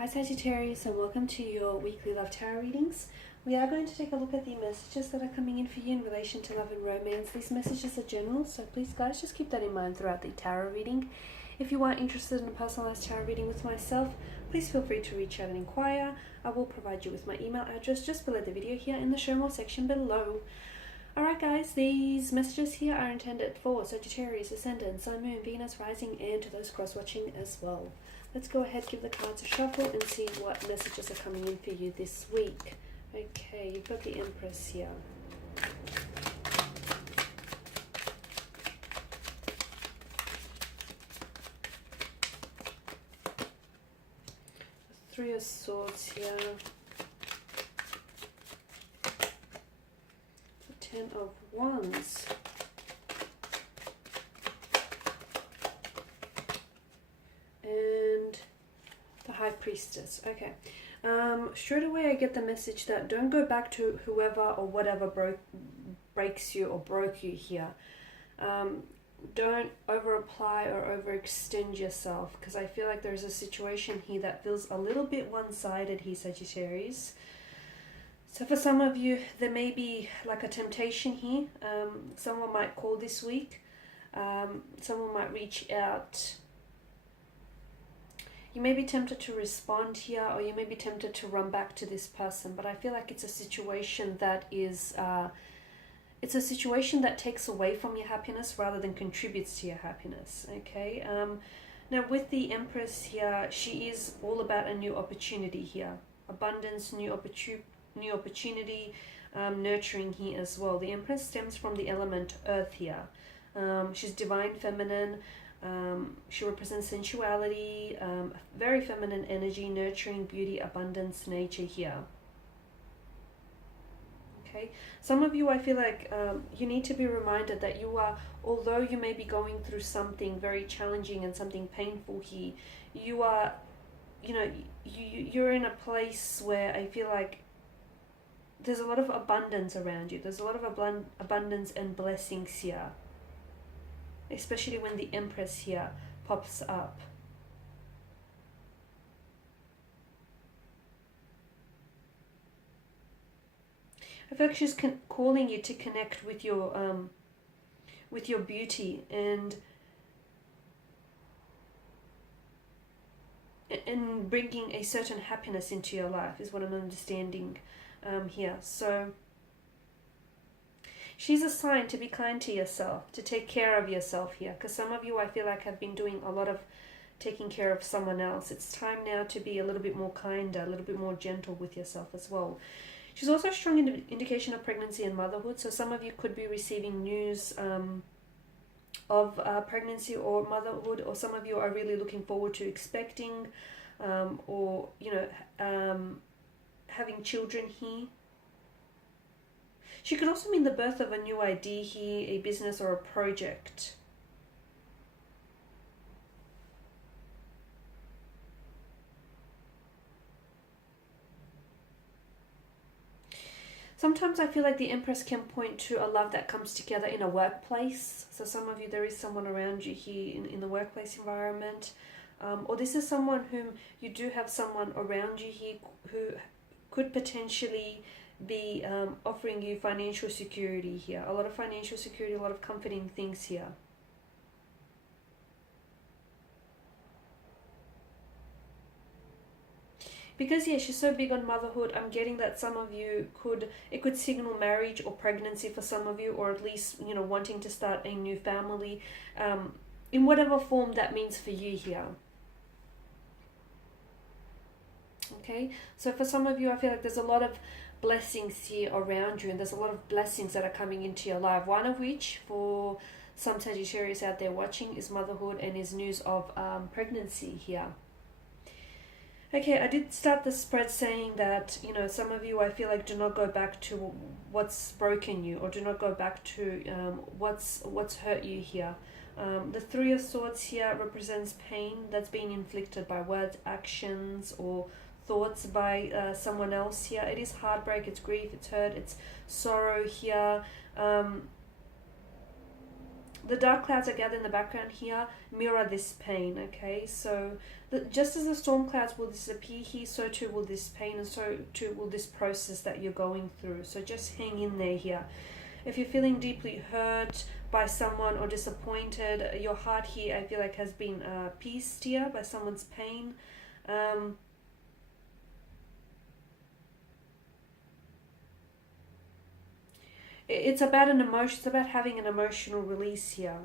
Hi Sagittarius, and welcome to your weekly love tarot readings. We are going to take a look at the messages that are coming in for you in relation to love and romance. These messages are general, so please guys just keep that in mind throughout the tarot reading. If you are interested in a personalized tarot reading with myself, please feel free to reach out and inquire. I will provide you with my email address just below the video here in the show more section below. Alright guys, these messages here are intended for Sagittarius, Ascendant, Sun, Moon, Venus, Rising, and to those cross-watching as well. Let's go ahead, give the cards a shuffle and see what messages are coming in for you this week. Okay, you've got the Empress here. The Three of Swords here. The Ten of Wands. And the High Priestess. Okay. Straight away I get the message that don't go back to whoever or whatever breaks you or broke you here. Don't over apply or overextend yourself, because I feel like there's a situation here that feels a little bit one-sided here, Sagittarius. So for some of you, there may be like a temptation here. Someone might call this week. Someone might reach out. You may be tempted to respond here, or you may be tempted to run back to this person, but I feel like it's a situation that is, it's a situation that takes away from your happiness rather than contributes to your happiness, okay? Now with the Empress here, she is all about a new opportunity here. Abundance, new opportunity, nurturing here as well. The Empress stems from the element Earth here. She's divine feminine. She represents sensuality, very feminine energy, nurturing, beauty, abundance, nature here. Okay, some of you, I feel like you need to be reminded that you are, although you may be going through something very challenging and something painful here, you are, you know, you're in a place where I feel like there's a lot of abundance around you. There's a lot of abundance and blessings here. Especially when the Empress here pops up. I feel like she's calling you to connect with your beauty and bringing a certain happiness into your life is what I'm understanding here. So she's a sign to be kind to yourself, to take care of yourself here. Because some of you, I feel like, have been doing a lot of taking care of someone else. It's time now to be a little bit more kinder, a little bit more gentle with yourself as well. She's also a strong indication of pregnancy and motherhood. So some of you could be receiving news of pregnancy or motherhood, or some of you are really looking forward to expecting or, you know, having children here. She could also mean the birth of a new idea here, a business or a project. Sometimes I feel like the Empress can point to a love that comes together in a workplace. So some of you, there is someone around you here in the workplace environment. Or this is someone whom you do have someone around you here who could potentially be offering you financial security here. A lot of financial security, a lot of comforting things here. Because, yeah, she's so big on motherhood, I'm getting that some of you it could signal marriage or pregnancy for some of you, or at least, you know, wanting to start a new family, in whatever form that means for you here. Okay, so for some of you, I feel like there's a lot of blessings here around you, and there's a lot of blessings that are coming into your life, one of which for some Sagittarius out there watching is motherhood and is news of pregnancy here. Okay, I did start the spread saying that, you know, some of you, I feel like, do not go back to what's broken you, or do not go back to what's hurt you here. The Three of Swords here represents pain that's been inflicted by words, actions, or thoughts by someone else here. It is heartbreak, it's grief, it's hurt, it's sorrow here. the dark clouds that gather in the background here mirror this pain, okay? So just as the storm clouds will disappear here, so too will this pain, and so too will this process that you're going through. So just hang in there here. If you're feeling deeply hurt by someone or disappointed, your heart here, I feel like, has been pierced here by someone's pain. It's about an emotion, it's about having an emotional release here,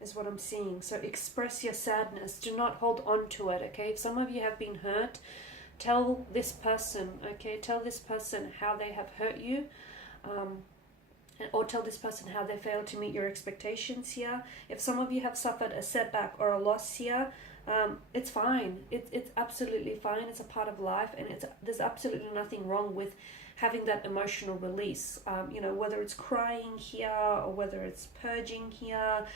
is what I'm seeing. So express your sadness. Do not hold on to it, okay? If some of you have been hurt, tell this person, okay? Tell this person how they have hurt you. Or tell this person how they failed to meet your expectations here. If some of you have suffered a setback or a loss here, it's fine. It's absolutely fine. It's a part of life, and there's absolutely nothing wrong with having that emotional release. You know, whether it's crying here or whether it's purging here,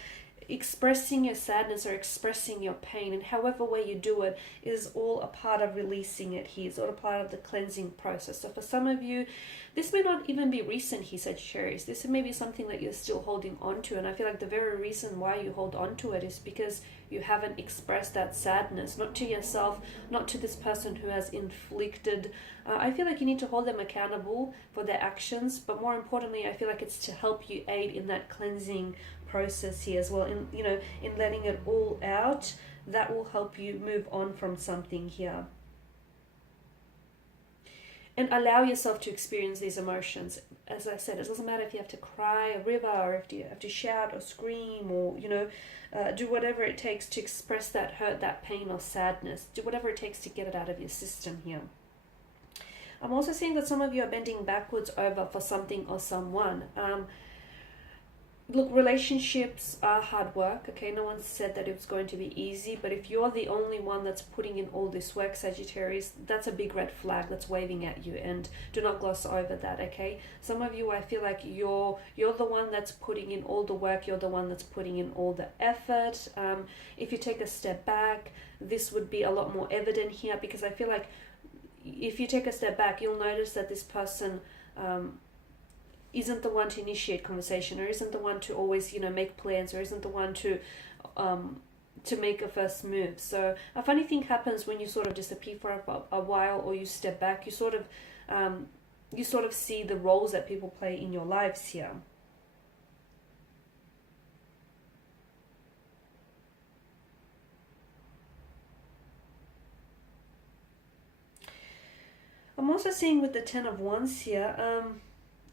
expressing your sadness or expressing your pain, and however way you do it is all a part of releasing it here. It's all a part of the cleansing process. So for some of you, this may not even be recent, he said, Sagittarius. This may be something that you're still holding on to, and I feel like the very reason why you hold on to it is because you haven't expressed that sadness, not to yourself, not to this person who has inflicted. I feel like you need to hold them accountable for their actions, but more importantly, I feel like it's to help you aid in that cleansing process here as well, in, you know, in letting it all out. That will help you move on from something here. And allow yourself to experience these emotions. As I said, it doesn't matter if you have to cry a river, or if you have to shout or scream, or, you know, do whatever it takes to express that hurt, that pain or sadness. Do whatever it takes to get it out of your system here. I'm also seeing that some of you are bending backwards over for something or someone. Look, relationships are hard work, okay? No one said that it's going to be easy, but if you're the only one that's putting in all this work, Sagittarius, that's a big red flag that's waving at you, and do not gloss over that, okay? Some of you, I feel like you're the one that's putting in all the work, you're the one that's putting in all the effort. If you take a step back, this would be a lot more evident here, because I feel like if you take a step back, you'll notice that this person isn't the one to initiate conversation, or isn't the one to always, you know, make plans, or isn't the one to make a first move. So a funny thing happens when you sort of disappear for a while, or you step back. You sort of see the roles that people play in your lives here. I'm also seeing with the Ten of Wands here,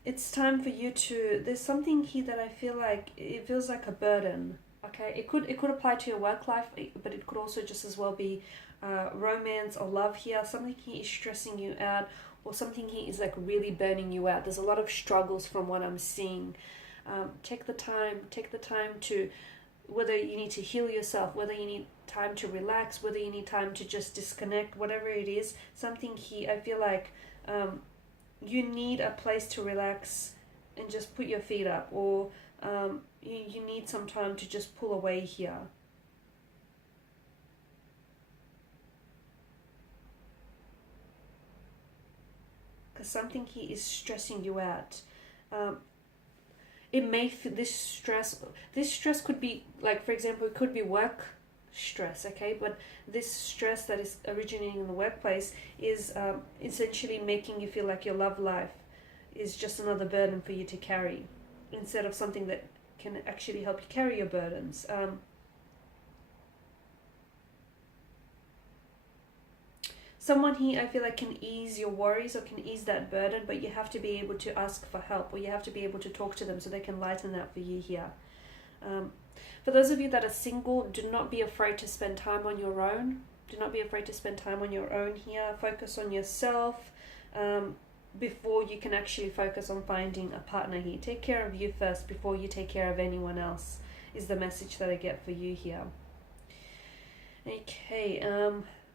it's time for you to, there's something here that I feel like, it feels like a burden, okay? It could apply to your work life, but it could also just as well be romance or love here. Something here is stressing you out, or something here is like really burning you out. There's a lot of struggles from what I'm seeing. Take the time to, whether you need to heal yourself, whether you need time to relax, whether you need time to just disconnect, whatever it is, something here, I feel like you need a place to relax and just put your feet up, or you need some time to just pull away here. Because something here is stressing you out. It may feel, this stress could be, like, for example, it could be work stress, okay? But this stress that is originating in the workplace is essentially making you feel like your love life is just another burden for you to carry, instead of something that can actually help you carry your burdens. Someone here, I feel like, can ease your worries or can ease that burden, but you have to be able to ask for help, or you have to be able to talk to them so they can lighten that for you here. For those of you that are single, do not be afraid to spend time on your own. Do not be afraid to spend time on your own here. Focus on yourself before you can actually focus on finding a partner here. Take care of you first before you take care of anyone else, is the message that I get for you here. Okay,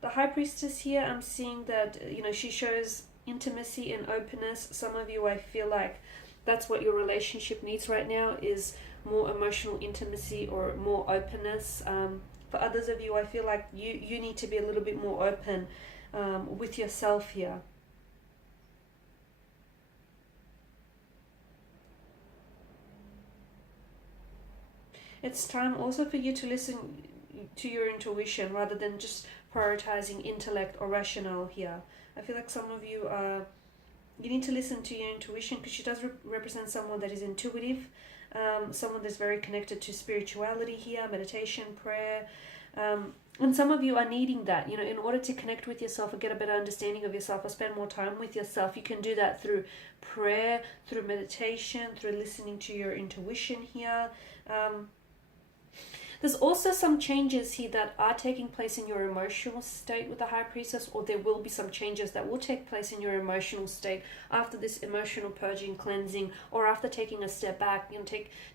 the High Priestess here, I'm seeing that, you know, she shows intimacy and openness. Some of you, I feel like that's what your relationship needs right now, is more emotional intimacy or more openness. For others of you, I feel like you need to be a little bit more open with yourself here. It's time also for you to listen to your intuition rather than just prioritizing intellect or rational here. I feel like some of you are, you need to listen to your intuition, because she does represent someone that is intuitive, someone that's very connected to spirituality here, meditation, prayer, and some of you are needing that, in order to connect with yourself or get a better understanding of yourself or spend more time with yourself. You can do that through prayer, through meditation, through listening to your intuition here. There's also some changes here that are taking place in your emotional state with the High Priestess, or there will be some changes that will take place in your emotional state after this emotional purging, cleansing, or after taking a step back,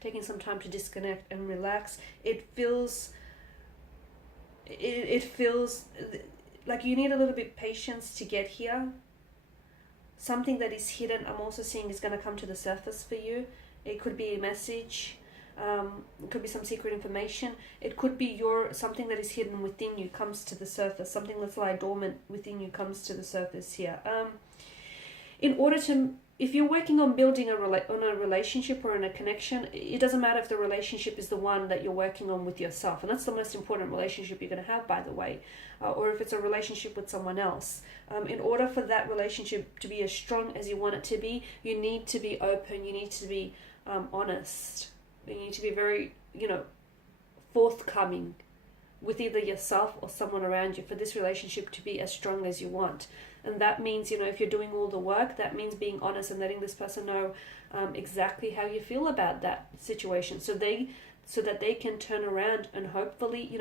taking some time to disconnect and relax. It feels like you need a little bit patience to get here. Something that is hidden, I'm also seeing, is going to come to the surface for you. It could be a message. It could be some secret information. It could be something that is hidden within you comes to the surface. Something that's lie dormant within you comes to the surface here. If you're working on building a relationship or in a connection, it doesn't matter if the relationship is the one that you're working on with yourself, and that's the most important relationship you're going to have, by the way, or if it's a relationship with someone else. In order for that relationship to be as strong as you want it to be, you need to be open, you need to be honest, you need to be very, forthcoming with either yourself or someone around you for this relationship to be as strong as you want. And that means, if you're doing all the work, that means being honest and letting this person know exactly how you feel about that situation, so that they can turn around and hopefully,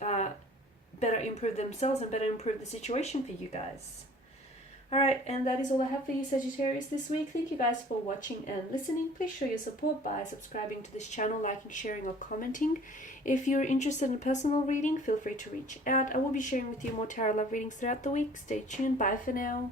better improve themselves and better improve the situation for you guys. Alright, and that is all I have for you, Sagittarius, this week. Thank you guys for watching and listening. Please show your support by subscribing to this channel, liking, sharing, or commenting. If you're interested in a personal reading, feel free to reach out. I will be sharing with you more tarot love readings throughout the week. Stay tuned. Bye for now.